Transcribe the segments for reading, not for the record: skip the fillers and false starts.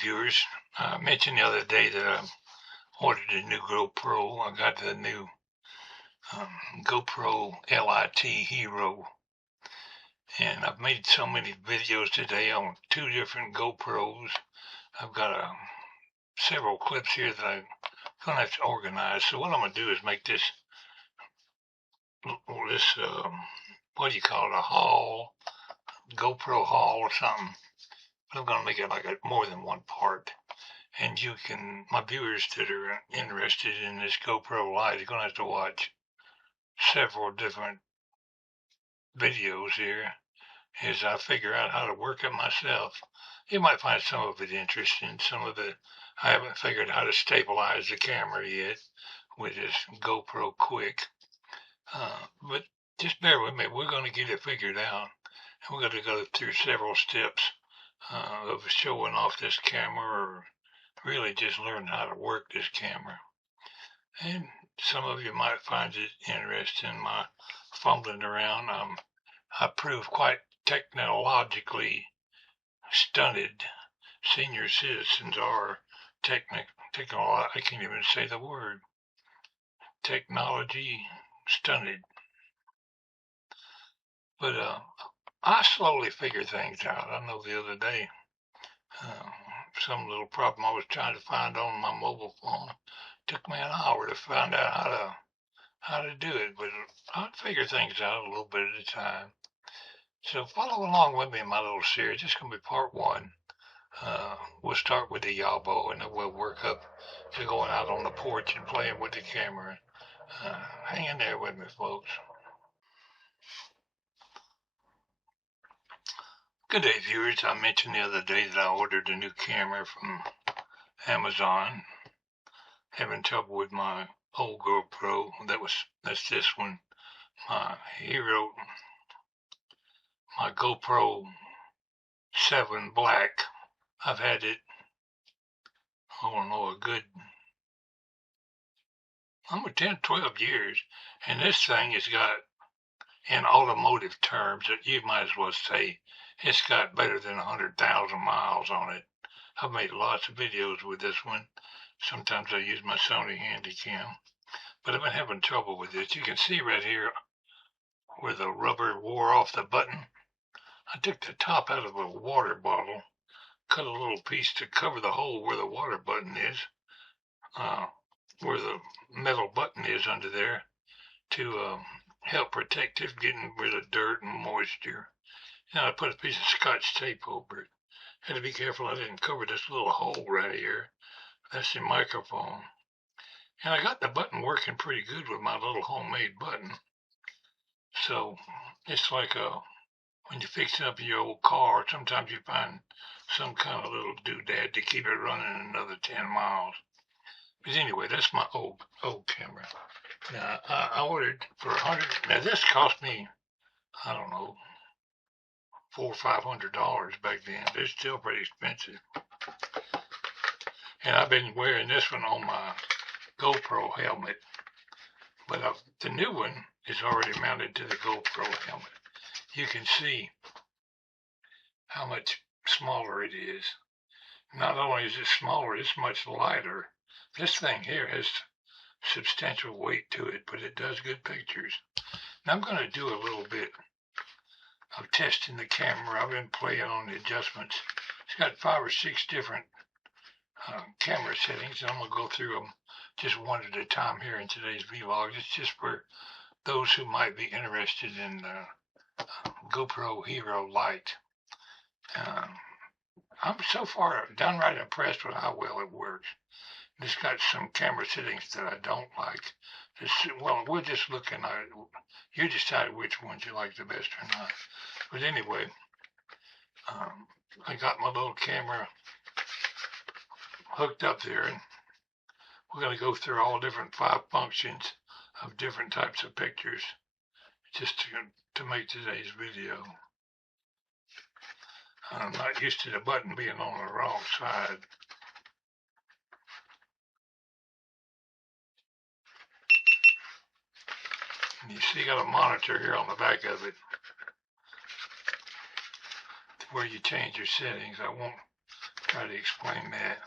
viewers. I mentioned the other day that I ordered a new GoPro. I got the new GoPro LIT Hero, and I've made so many videos today on two different GoPros. I've got several clips here that I'm going to have to organize. So what I'm going to do is make this, what do you call it, a haul, GoPro haul or something. But I'm going to make it like more than one part. And you can, my viewers that are interested in this GoPro Lite are going to have to watch several different videos here as I figure out how to work it myself. You might find some of it interesting. Some of it, I haven't figured out how to stabilize the camera yet with this GoPro Quick. But just bear with me. We're going to get it figured out. And we're going to go through several steps of showing off this camera, or really just learn how to work this camera. And some of you might find it interesting, my fumbling around. I prove quite technologically stunted. Senior citizens are I can't even say the word. Technology stunted. But I slowly figure things out. I know the other day, some little problem I was trying to find on my mobile phone. Took me an hour to find out how to do it, but I'll figure things out a little bit at a time. So follow along with me in my little series. This is going to be part one. We'll start with the yabo, and then we'll work up to going out on the porch and playing with the camera. Hang in there with me, folks. Good day, viewers. I mentioned the other day that I ordered a new camera from Amazon. Having trouble with my old GoPro. That's this one. My Hero, my GoPro 7 Black. I've had it, I don't know, a good, 10, 12 years. And this thing has got, in automotive terms, that you might as well say, it's got better than 100,000 miles on it. I've made lots of videos with this one. Sometimes I use my Sony Handycam. But I've been having trouble with this. You can see right here where the rubber wore off the button. I took the top out of a water bottle, cut a little piece to cover the hole where the water button is, where the metal button is under there, to help protect it, getting rid of dirt and moisture. And I put a piece of Scotch tape over it. Had to be careful I didn't cover this little hole right here. That's the microphone. And I got the button working pretty good with my little homemade button. So it's like when you're fixing up your old car, sometimes you find some kind of little doodad to keep it running another 10 miles. But anyway, that's my old camera. Now, I ordered for $100. Now, this cost me, I don't know, $400 or $500 back then. It's still pretty expensive. And I've been wearing this one on my GoPro helmet. But the new one is already mounted to the GoPro helmet. You can see how much smaller it is. Not only is it smaller, it's much lighter. This thing here has substantial weight to it, but it does good pictures. Now I'm going to do a little bit of testing the camera. I've been playing on the adjustments. It's got 5 or 6 different camera settings. I'm going to go through them just one at a time here in today's vlog. It's just for those who might be interested in GoPro Hero Lite. I'm so far downright impressed with how well it works. It's got some camera settings that I don't like. Well, we're just looking at it. You decide which ones you like the best or not. But anyway, I got my little camera hooked up there, and we're going to go through all different 5 functions of different types of pictures just to make today's video. I'm not used to the button being on the wrong side. And you see, got a monitor here on the back of it where you change your settings. I won't try to explain that.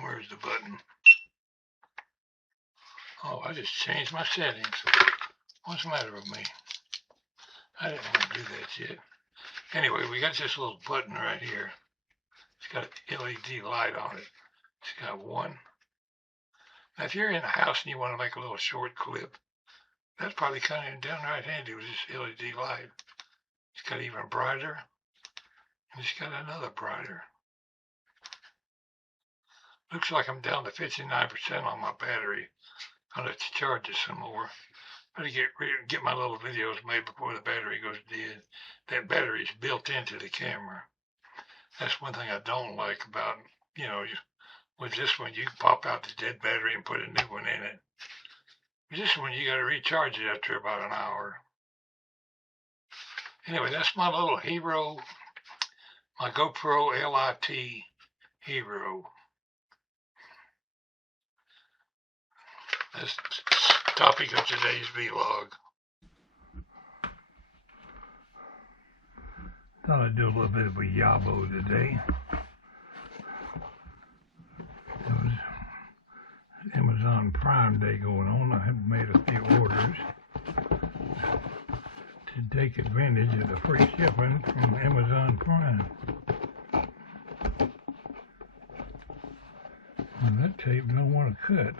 Where's the button? Oh, I just changed my settings. What's the matter with me? I didn't want to do that yet. Anyway, we got this little button right here. It's got an LED light on it. It's got one. Now, if you're in a house and you want to make a little short clip, that's probably kind of downright handy with this LED light. It's got even brighter, and it's got another brighter. Looks like I'm down to 59% on my battery. I'll have to charge it some more. Better get my little videos made before the battery goes dead. That battery is built into the camera. That's one thing I don't like about, with this one, you can pop out the dead battery and put a new one in it. With this one, you got to recharge it after about an hour. Anyway, that's my little hero, my GoPro LIT hero. That's the topic of today's vlog. Thought I'd do a little bit of a yabo today. It was Amazon Prime Day going on. I had made a few orders to take advantage of the free shipping from Amazon Prime. And that tape don't want to cut.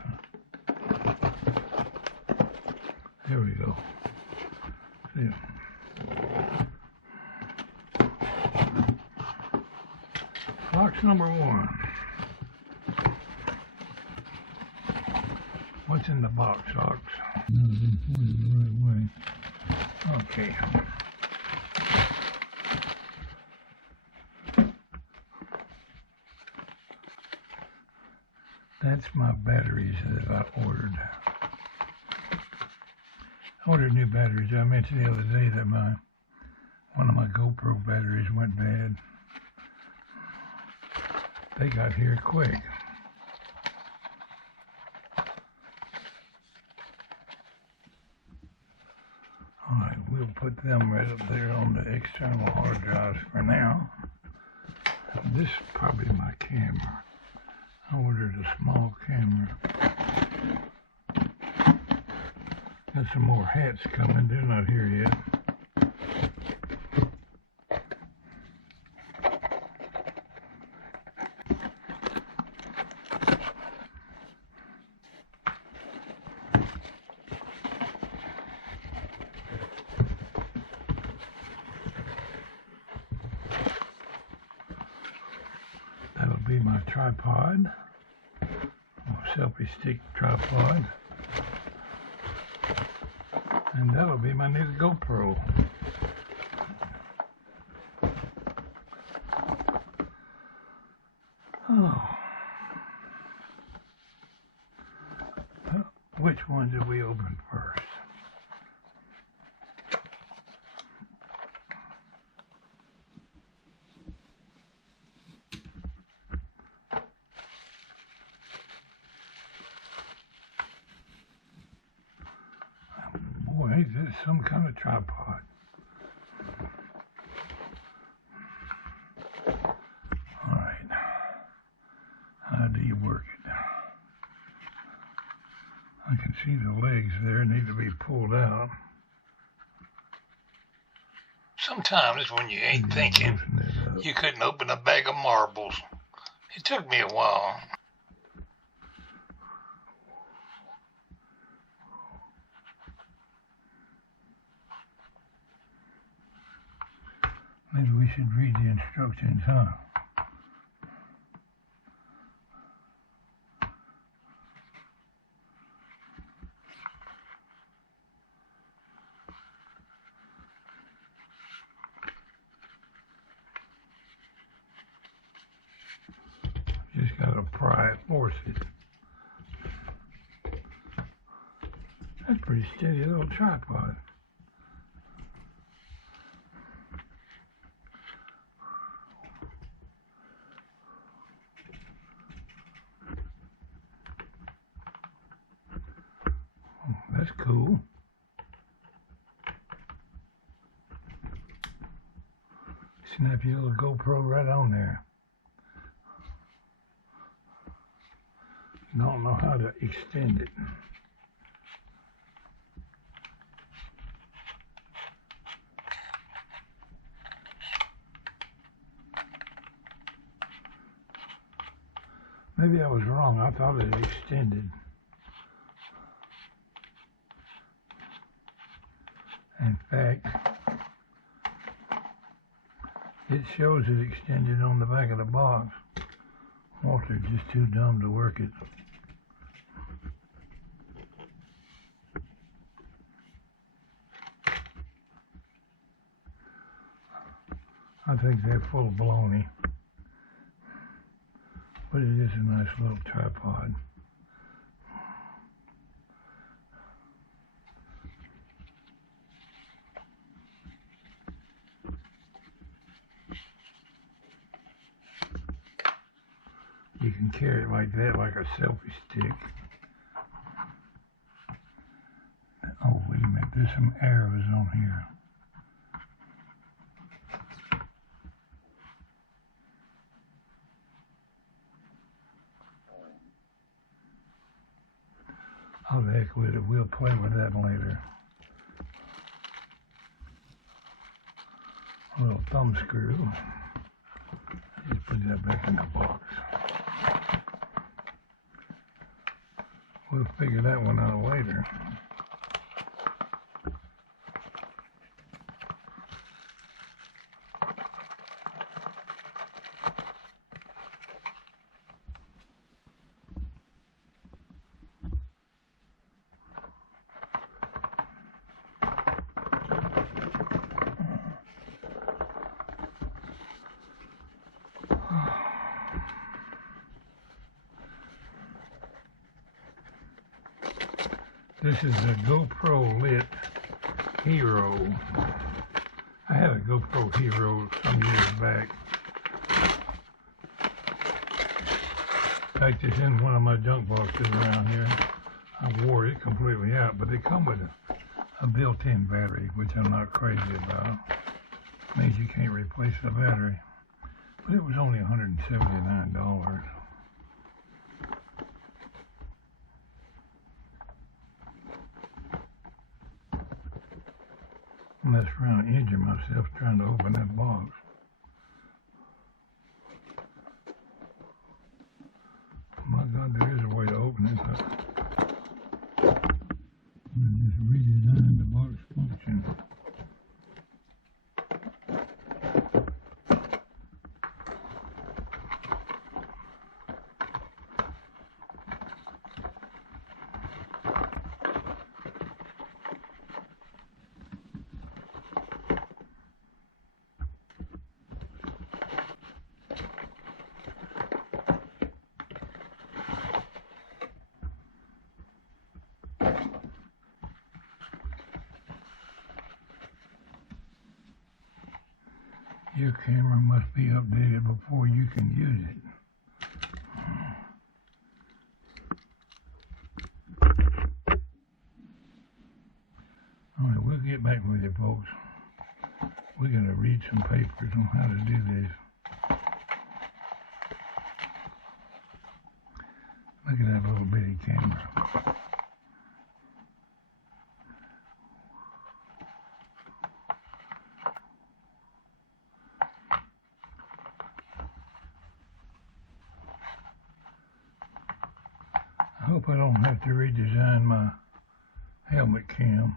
There we go. See. Box number 1. What's in the box, Ox? Okay. That's my batteries that I ordered. I ordered new batteries. I mentioned the other day that one of my GoPro batteries went bad. They got here quick. Alright, we'll put them right up there on the external hard drives for now. This is probably my camera. I ordered a small camera. Got some more hats coming. They're not here yet. That'll be my tripod, or selfie stick tripod. And that'll be my new GoPro. Oh. Which one did we open first? Boy, this is some kind of tripod. Alright. How do you work it? I can see the legs there need to be pulled out. Sometimes when you ain't thinking, you couldn't open a bag of marbles. It took me a while. Maybe we should read the instructions, huh? Just gotta pry it, force it. That's a pretty steady little tripod. Oh, that's cool. Snap your little GoPro right on there. Don't know how to extend it. Maybe I was wrong. I thought it extended. In fact, it shows it extended on the back of the box. Walter's just too dumb to work it. I think they're full of baloney. But it is a nice little tripod. You can carry it like that, like a selfie stick. Oh, wait a minute, there's some arrows on here. Oh, the heck with it, we'll play with that later. A little thumb screw. Just put that back in the box. We'll figure that one out later. This is a GoPro Lit Hero. I had a GoPro Hero some years back. In fact, it's in one of my junk boxes around here. I wore it completely out, but they come with a built-in battery, which I'm not crazy about. Means you can't replace the battery. But it was only $179. I messed around and injured myself trying to open that box. Oh my God, there is a way to open it, but I'm just redesigning the box function. Your camera must be updated before you can use it. Alright, we'll get back with you folks. We're going to read some papers on how to do this. Look at that little bitty camera. I hope I don't have to redesign my helmet cam.